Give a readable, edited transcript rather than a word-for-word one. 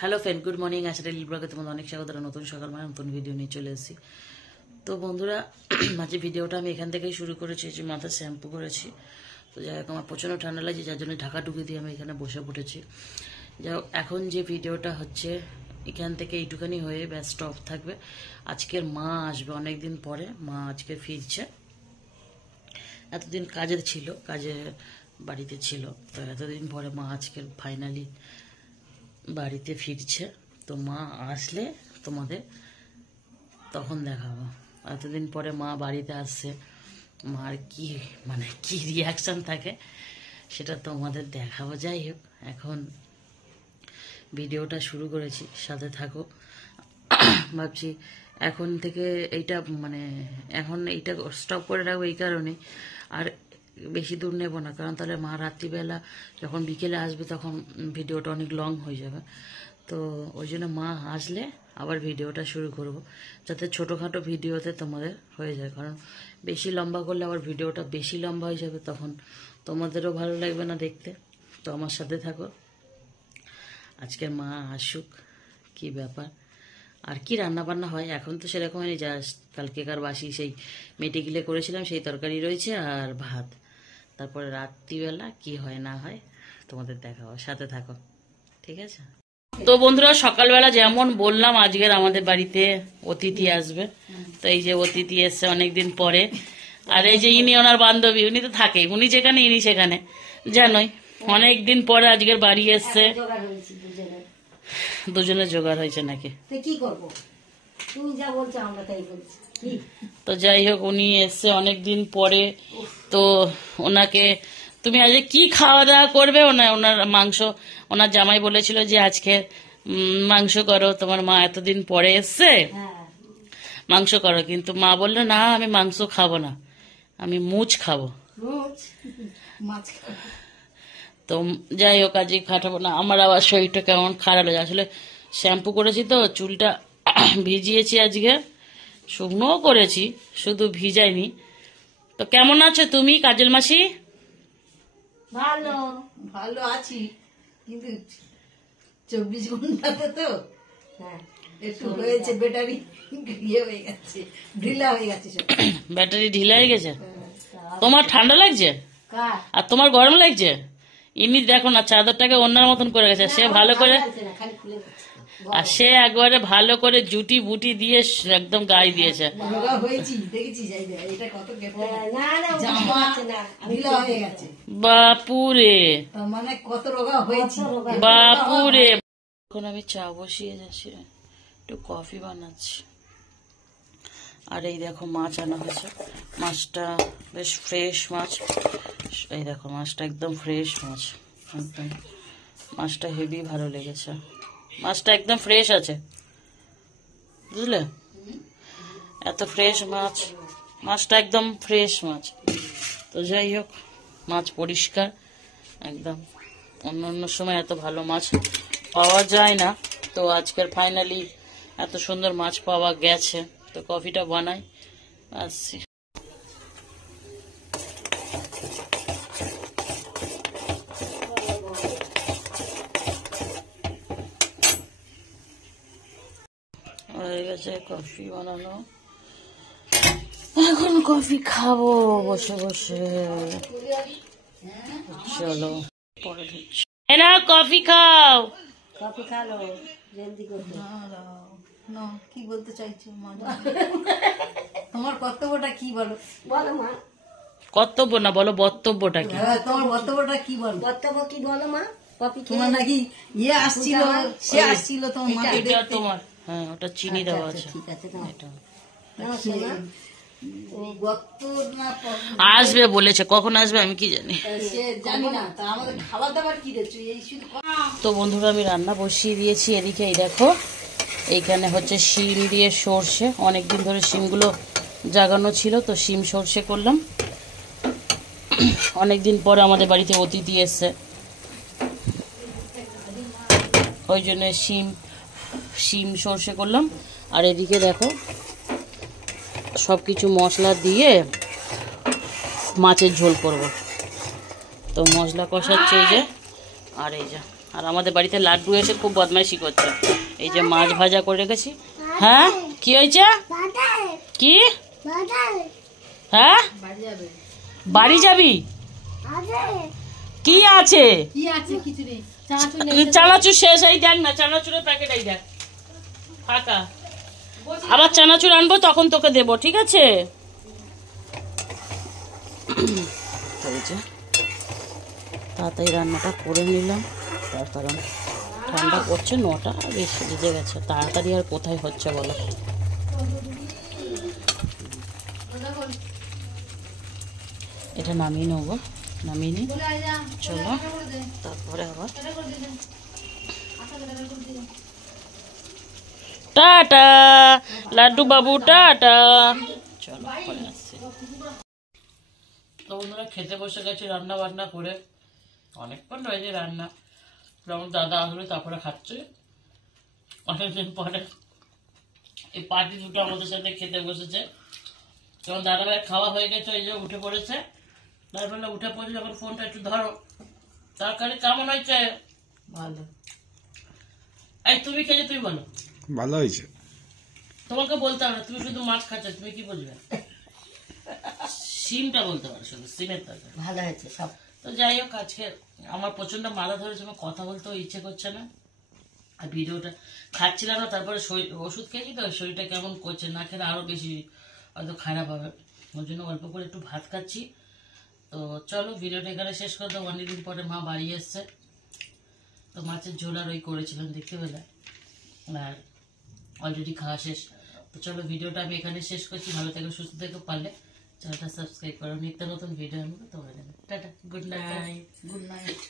Hello friend, good morning. আসলে লিল ব্লগে তোমাদের অনেক স্বাগত। নতুন সকাল মানে নতুন ভিডিও নিয়ে চলে এসেছি। তো বন্ধুরা, মাঝে ভিডিওটা আমি এখান থেকেই শুরু করেছি, যে মাথা শ্যাম্পু করেছি। তো যাই হোক, আমার প্রচণ্ড ঠান্ডা লাগছে, যার জন্য ঢাকা ঢুকে দিয়ে আমি এখানে বসে পড়েছি। যাই হোক, এখন যে ভিডিওটা হচ্ছে এখান থেকে এইটুখানি হয়ে ব্যাস স্টপ থাকবে। আজকের মা আসবে অনেক দিন পরে, মা আজকে ফিরছে। এতদিন কাজের ছিল, কাজে বাড়িতে ছিল, তো এতদিন পরে মা আজকের ফাইনালি বাড়িতে ফিরছে। তো মা আসলে তোমাদের তখন দেখাবো। এতদিন পরে মা বাড়িতে আসছে, মার কি মানে কি রিয়াকশন থাকে সেটা তোমাদের দেখাবো। যাই হোক, এখন ভিডিওটা শুরু করেছি, সাথে থাকো। ভাবছি এখন থেকে এইটা মানে এখন এইটা স্টপ করে রাখবো এই কারণে, আর বেশি দূর নেব না, কারণ তাহলে মা রাত্রিবেলা যখন বিকেলে আসবে তখন ভিডিওটা অনেক লং হয়ে যাবে। তো ওই জন্য মা আসলে আবার ভিডিওটা শুরু করব, যাতে ছোটোখাটো ভিডিওতে তোমাদের হয়ে যায়। কারণ বেশি লম্বা করলে আবার ভিডিওটা বেশি লম্বা হয়ে যাবে, তখন তোমাদেরও ভালো লাগবে না দেখতে। তো আমার সাথে থাকো। আজকের মা আসুক, কি ব্যাপার আর কি রান্না বান্না হয় এখন তো সেরকম হয়নি। জাস্ট কালকেকার বাসি সেই মেটে গিলে করেছিলাম, সেই তরকারি রয়েছে আর ভাত। তারপরে রাত্রিবেলা কি হয় না হয় তোমাদের দেখাবো, সাথে থাকো, ঠিক আছে? তো বন্ধুরা, সকালবেলা যেমন বললাম আজকের আমাদের বাড়িতে অতিথি আসবে। তো এই যে অতিথি এসছে অনেকদিন পরে, আর এই যে ইনি ওনার বান্ধবী, উনি তো থাকে, উনি যেখানে ইনি সেখানে, জানোই। অনেকদিন পরে আজকের বাড়ি এসছে, দুজনের জোগাড় হয়েছে নাকি? কি করবো, তুমি যা বলছো আমরা তাই বলছি। তো যাই হোক, উনি এসছে অনেকদিন পরে। তো ওনাকে তুমি আজকে কি খাওয়া দাওয়া করবে? ওনার মাংস, ওনার জামাই বলেছিল যে আজকে মাংস করো, তোমার মা এতদিন পরে এসছে, মাংস করো। কিন্তু মা বললো না, আমি মাংস খাবো না, আমি মুচ খাবো। তো যাই হোক, আজকে খাটাবো না। আমার আবার শরীরটা কেমন খারাপ লাগে, আসলে শ্যাম্পু করেছি তো চুলটা ভিজিয়েছি, আজকে শুকনোও করেছি, শুধু ভিজাইনি। তো কেমন আছো তুমি কাজল মাসি? ভালো ভালো আছি, কিন্তু 24 ঘন্টাতে তো একটু হয়েছে, ব্যাটারি ইয়ে হয়ে গেছে, ঢিলা হয়ে গেছে। ব্যাটারি ঢিলা হয়ে গেছে। তোমার ঠান্ডা লাগছে আর তোমার গরম লাগছে। ইনি দেখো না, চাদরটাকে অন্যার মতন করে গেছে, সে ভালো করে, আর সে একবারে ভালো করে জুটি বুটি দিয়ে একদম গায়ে দিয়েছে। বাপুরে মানে কত রোগা হয়েছে, বাপুরে। এখন আমি চা বসিয়ে যাচ্ছি, একটু কফি বানাচ্ছি। আর এই দেখো মাছ আনা হয়েছে, মাছটা বেশ ফ্রেশ মাছ। এই দেখো মাছটা একদম ফ্রেশ মাছ, একদম মাছটা হেভি ভালো লেগেছে। মাছটা একদম ফ্রেশ আছে, বুঝলে? এত ফ্রেশ মাছ, মাছটা একদম ফ্রেশ মাছ। তো যাই হোক, মাছ পরিষ্কার একদম। অন্য অন্য সময় এত ভালো মাছ পাওয়া যায় না, তো আজকের ফাইনালি এত সুন্দর মাছ পাওয়া গেছে। তো কফিটা বানাই, আসছি। হয়ে গেছে কফি বানানো, এখন কফি খাবো বসে বসে। চলো পরে দিচ্ছি। এনা কফি খাও, কফি খালো জলদি করে। কি বলতে চাইছো তোমার কর্তব্যটা কি বলো? বলো মা। কর্তব্য না, বলো বক্তব্যটা কি? তোমার কর্তব্যটা কি বলো? বক্তব্য কি বলো মা? কফি তোমার নাকি ইয়ে আসছিল, সে আসছিল তোমার মাকে এটা দেখতে। তোমার, হ্যাঁ ওটা চিনি দেওয়া আছে। ঠিক আছে, এটা না আসবে বলেছে, কখন আসবে আমি কি জানি, সে জানি না। তা আমাদের খাবার দাবার কি দিচ্ছ? এই শুধু তো বন্ধুরা আমি রান্না বসিয়ে দিয়েছি। এদিকে এই দেখো, এইখানে হচ্ছে শিম দিয়ে সর্ষে, অনেকদিন ধরে শিমগুলো জাগানো ছিল, তো শিম সর্ষে করলাম। অনেকদিন পরে আমাদের বাড়িতে অতিথি এসছে, ওই জন্য শিম সর্ষে করলাম। আর এদিকে দেখো সব কিছু মশলা দিয়ে মাছের ঝোল করব। তো মশলা কষাচ্ছে এই যে, আর এই যে আর আমাদের বাড়িতে লাড্ডু এসে খুব বদমাইশি করছে। এই যে মাছ ভাজা করে রেখেছি। হ্যাঁ কি হয়েছে? কি? হ্যাঁ বাড়ি যাবি? কি আছে? চানাচুর শেষ। এই দেখ না, চানাচুরের প্যাকেট এই দেখ ফাঁকা। আবার চানাচুর আনবো তখন তোকে দেবো, ঠিক আছে? তাড়াতাড়ি রান্নাটা করে নিলাম, তার কারণ ঠান্ডা পড়ছে, 9টা বেশি বেজে গেছে। তাড়াতাড়ি আর কোথায় হচ্ছে বলো। এটা নামিয়ে নেবো, নামিয়ে নিই। চলো তারপরে আবার টাটা লাড্ডু বাবু, টাটা। চলো পরে আসছি। তো বন্ধুরা খেতে বসে গেছি রান্না বান্না করে, অনেকক্ষণ রয়েছে রান্না। যেমন দাদা আসবে তারপরে খাচ্ছে অনেকদিন পরে। এই পার্টি দুটো আমাদের সাথে খেতে বসেছে। যখন দাদা ভাই খাওয়া হয়ে গেছে এই যে উঠে পড়েছে। তারপরে উঠে পড়ে যখন ফোনটা একটু ধরো, তরকারি কেমন হয়েছে? ভালো। এই তুমি খেয়েছো, তুমি বলো। ভালো হয়েছে। তোমাকে বলতে হবে না, তুমি শুধু মাছ খাচ্ছ, তুমি কি বলবে? সিমটা বলতে পারো, শুধু সিমের তরকারি ভালো হয়েছে সব। তো যাই হোক, আজকে আমার প্রচন্ড মাথা ধরেছে, আমার কথা বলতেও ইচ্ছে করছে না, আর ভিডিওটা খাচ্ছিলাম না। তারপরে ওষুধ খেয়েছি তো, শরীরটা কেমন করছে, না খেলে আরো বেশি হয়তো খারাপ হবে। ওই জন্য অল্প করে একটু ভাত খাচ্ছি। তো চলো ভিডিওটা এখানে শেষ করে দেবো। অনেকদিন পরে মা বাড়ি এসছে, তো মাছের ঝোল আর ওই করেছিলাম দেখতে পেলে, আর অলরেডি খাওয়া শেষ। তো চলো ভিডিওটা আমি এখানে শেষ করছি। ভালো থেকে সুস্থ থেকে, পারলে চ্যানেলটা সাবস্ক্রাইব করো। নিত্য নতুন ভিডিও আনবো তোমাদের। Tata, good night. Good night.